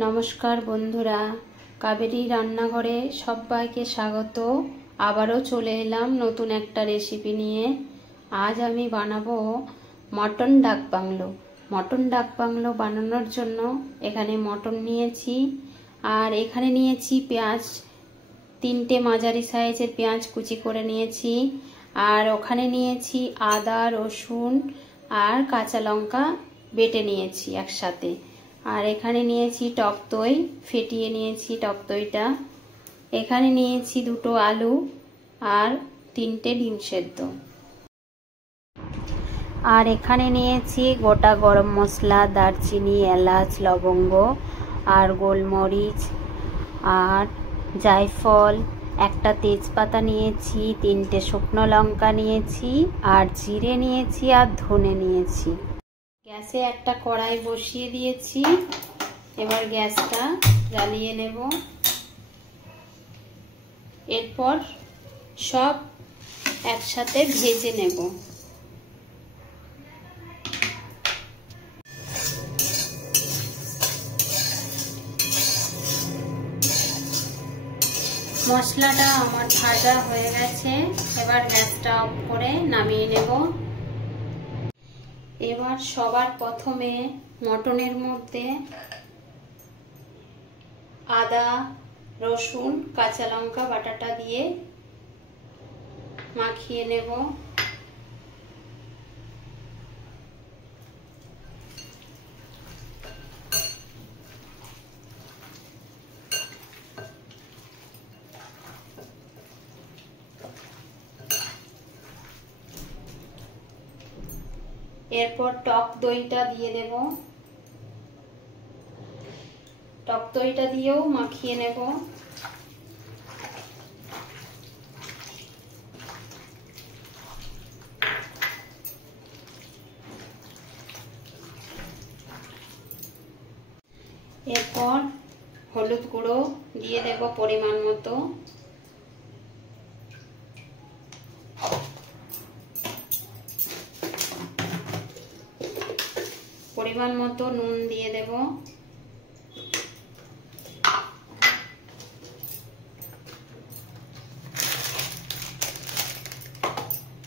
নমস্কার বন্ধুরা, কাবেরী রান্নাঘরে সবাইকে স্বাগত। আবারও চলে এলাম নতুন একটা রেসিপি নিয়ে। আজ আমি বানাবো মটন ডাক বাংলো। মটন ডাক বাংলো বানানোর জন্য এখানে মটন নিয়েছি, আর এখানে নিয়েছি পেঁয়াজ, 3টে মাঝারি সাইজের পেঁয়াজ কুচি করে নিয়েছি, আর ওখানে নিয়েছি আদা, রসুন আর কাঁচা লঙ্কা বেটে নিয়েছি একসাথে। আর এখানে নিয়েছি টক দই, ফেটিয়ে নিয়েছি টক দইটা। এখানে নিয়েছি 2টো আলু আর 3টে ডিম সেদ্ধ। আর এখানে নিয়েছি গোটা গরম মশলা, দারচিনি, এলাচ, লবঙ্গ আর গোলমরিচ আর জায়ফল, একটা তেজপাতা নিয়েছি, 3টে শুকনো লঙ্কা নিয়েছি আর জিরে নিয়েছি আর ধনে নিয়েছি। গ্যাসে একটা কড়াই বসিয়ে দিয়েছি, এবার গ্যাসটা জ্বালিয়ে নেব। এরপর সব একসাথে ভেজে নেব। মশলাটা আমার ভাজা হয়ে গেছে, এবার গ্যাসটা অফ করে নামিয়ে নেব। এবার সবার প্রথমে মটনের মধ্যে আদা, রসুন, কাঁচা লঙ্কা বাটাটা দিয়ে মাখিয়ে নেব। এরপর টক দইটা দিয়ে দেব, টক দইটা দিয়েও মাখিয়ে নেব। এরপর হলুদ গুঁড়ো দিয়ে দেব পরিমাণ মতো, পরিমাণ মতো নুন দিয়ে দেব,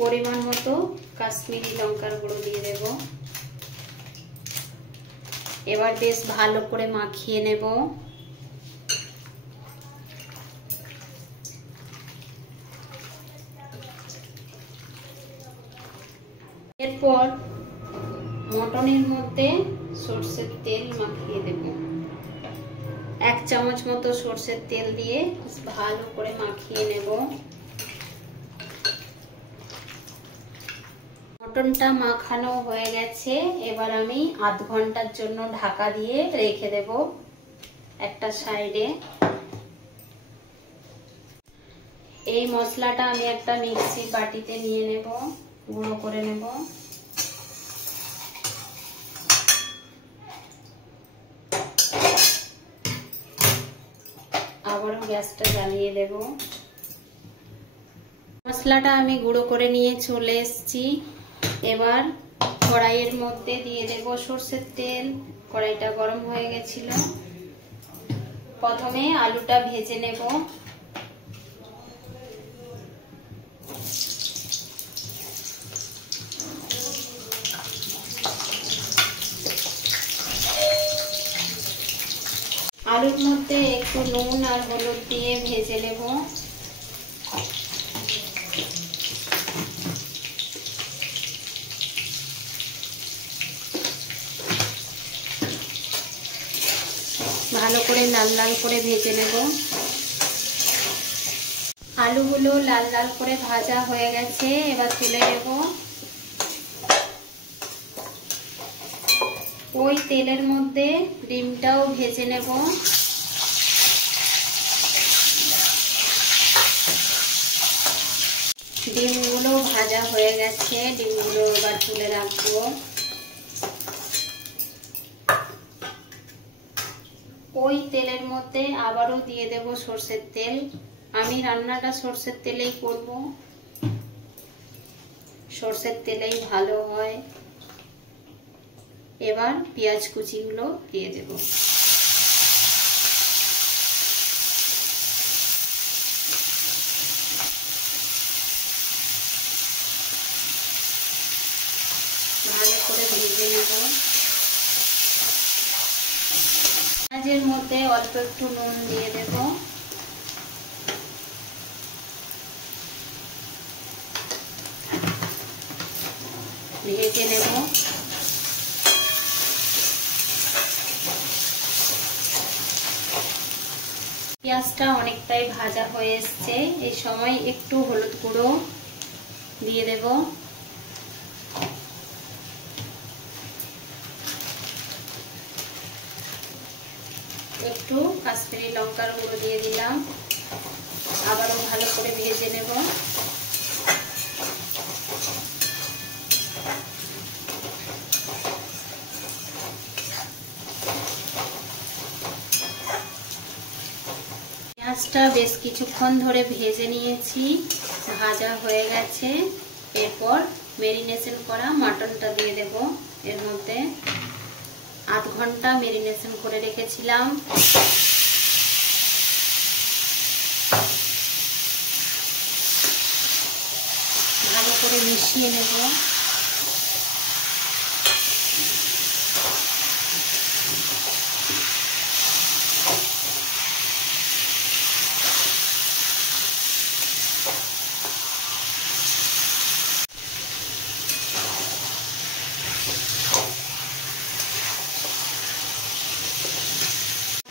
পরিমাণ মতো কাশ্মীরি লঙ্কার গুঁড়ো দিয়ে দেব। এবার বেশ ভালো করে মাখিয়ে নেব। এরপর মটনের মধ্যে সরষের তেল মাখিয়ে দেব। 1 চামচ মতো সরষের তেল দিয়ে ভালো করে মাখিয়ে নেব। মটনটা মাখানো হয়ে গেছে, এবার আমি আধ ঘন্টার জন্য ঢাকা দিয়ে রেখে দেব একটা সাইডে। এই মশলাটা আমি একটা মিক্সির বাটিতে নিয়ে নেব, গুঁড়ো করে নেব। আবারও গ্যাসটা জ্বালিয়ে দেব। মশলাটা আমি গুঁড়ো করে নিয়ে চলে এসেছি। এবার কড়াইয়ের মধ্যে দিয়ে দেব সরষের তেল। কড়াইটা গরম হয়ে গেছিল। প্রথমে আলুটা ভেজে নেব। আলুর মধ্যে একটু নুন আর হলুদ দিয়ে ভেজে নেব। ভালো করে লাল লাল করে ভেজে নেব। আলুগুলো লাল লাল করে ভাজা হয়ে গেছে, এবার তুলে নেব। ওই তেলের মধ্যে ডিমটাও ভেজে নেব। ডিমগুলো ভাজা হয়ে গেছে, ডিমগুলো এবার তুলে রাখবো। ওই তেলের মধ্যে আবারও দিয়ে দেব সরষের তেল। আমি রান্নাটা সরষের তেলেই করব, সরষের তেলেই ভালো হয়। এবার পেঁয়াজ কুচিগুলো দিয়ে দেব। পেঁয়াজের মধ্যে অল্প একটু নুন দিয়ে দেব। ভেজে নেব। পেঁয়াজটা অনেকটাই ভাজা হয়ে এসছে। এই সময় একটু হলুদ গুঁড়ো দিয়ে দেব। একটু কাশ্মীরি লঙ্কার গুঁড়ো দিয়ে দিলাম। আবারও ভালো করে ভেজে নেব। পেঁয়াজটা বেশ কিছুক্ষণ ধরে ভেজে নিয়েছি, ভাজা হয়ে গেছে। এরপর মেরিনেশন করা মাটনটা দিয়ে দেব এর মধ্যে। আধ ঘন্টা মেরিনেশন করে রেখেছিলাম। ভালো করে মিশিয়ে নেব।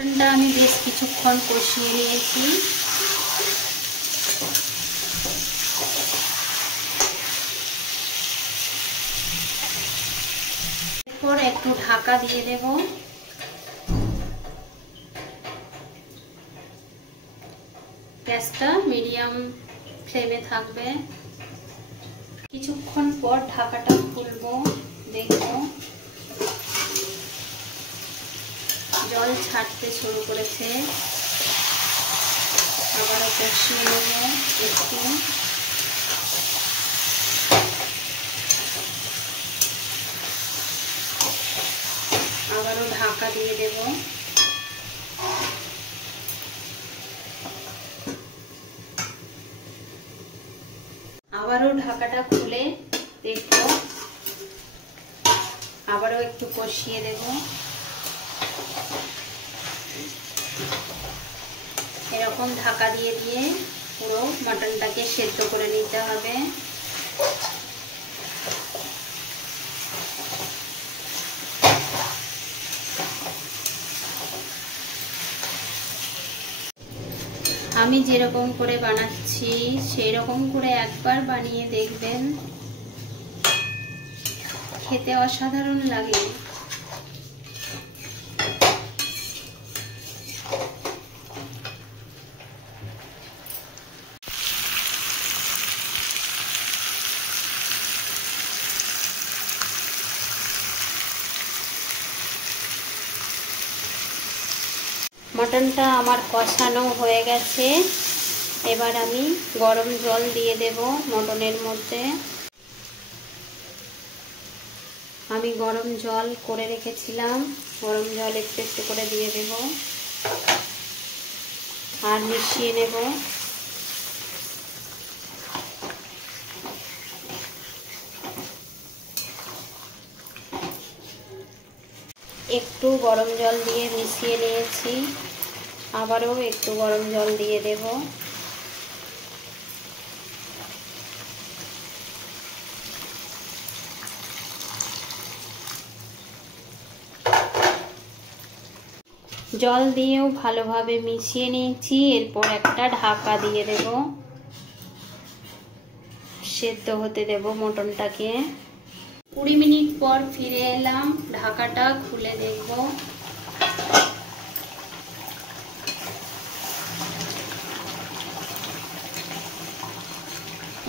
মাটনটা আমি বেশ কিছুক্ষণ কষিয়ে নিয়েছি। এরপর একটু ঢাকা দিয়ে দেব। গ্যাসটা মিডিয়াম ফ্লেমে থাকবে। কিছুক্ষণ পর ঢাকাটা খুলবো, দেখব জল ছাড়তে শুরু করেছে। আবারও কষিয়ে নেব একটু। আবারও ঢাকা দিয়ে দেব। আবারও ঢাকাটা খুলে দেখব। আবারও একটু কষিয়ে দেব। এরকম ঢাকা দিয়ে দিয়ে পুরো মাটনটাকে সেদ্ধ করে নিতে হবে। আমি যেরকম করে বানাচ্ছি সেই রকম করে একবার বানিয়ে দেখবেন, খেতে অসাধারণ লাগে। মটনটা আমার কষানো হয়ে গেছে। এবার আমি গরম জল দিয়ে দেব মটনের মধ্যে। আমি গরম জল করে রেখেছিলাম, গরম জল একটু একটু করে দিয়ে দেব আর মিশিয়ে নেব। একটু গরম জল দিয়ে মিশিয়ে নিয়েছি। আবারও একটু গরম জল দিয়ে দেব। জল দিয়েও ভালোভাবে মিশিয়ে নিয়েছি। এরপর একটা ঢাকা দিয়ে দেব, সেদ্ধ হতে দেব মটনটাকে। 20 মিনিট পর ফিরে এলাম, ঢাকাটা খুলে দেখব।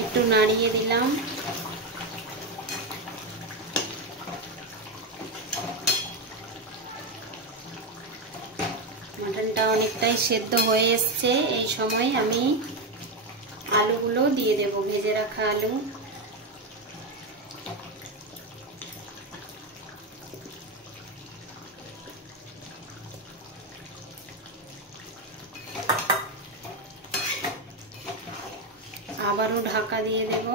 একটু নাড়িয়ে দিলাম। মাটনটা অনেকটাই সেদ্ধ হয়ে এসছে। এই সময় আমি আলুগুলো দিয়ে দেব, ভেজে রাখা আলু। আবারও ঢাকা দিয়ে দেব।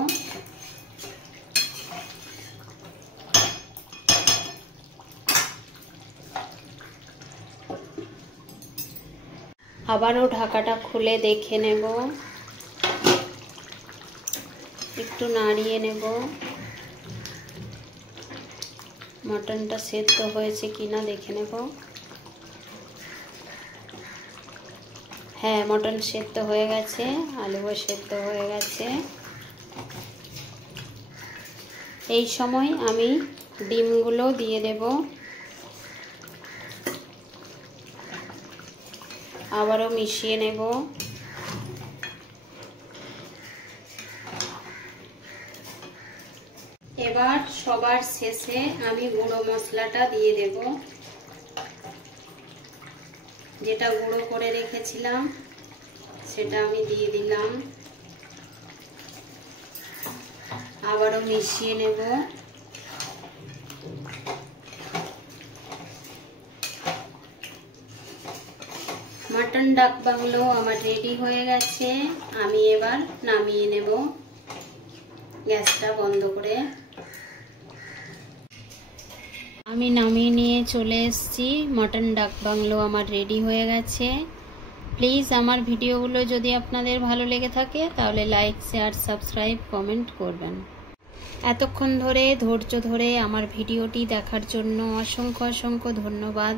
আবারও ঢাকাটা খুলে দেখে নেব, একটু নাড়িয়ে নেব মটনটা সেদ্ধ হয়েছে কিনা দেখে নেব। হ্যাঁ, মটন সেদ্ধ হয়ে গেছে, আলুও সেদ্ধ হয়ে গেছে। এই সময় আমি ডিমগুলো দিয়ে দেব, আবারও মিশিয়ে নেব। এবার সবার শেষে আমি গুঁড়ো মশলাটা দিয়ে দেব, যেটা গুঁড়ো করে রেখেছিলাম সেটা আমি দিয়ে দিলাম, আবারও মিশিয়ে নেব। মাটন ডাক বাংলো আমার রেডি হয়ে গেছে। আমি এবার নামিয়ে নেব, গ্যাসটা বন্ধ করে। আমি নামিয়ে নিয়ে চলে এসেছি, মটন ডাক বাংলো আমার রেডি হয়ে গেছে। প্লিজ আমার ভিডিওগুলো যদি আপনাদের ভালো লেগে থাকে তাহলে লাইক, শেয়ার, সাবস্ক্রাইব, কমেন্ট করবেন। এতক্ষণ ধরে ধৈর্য ধরে আমার ভিডিওটি দেখার জন্য অসংখ্য অসংখ্য ধন্যবাদ।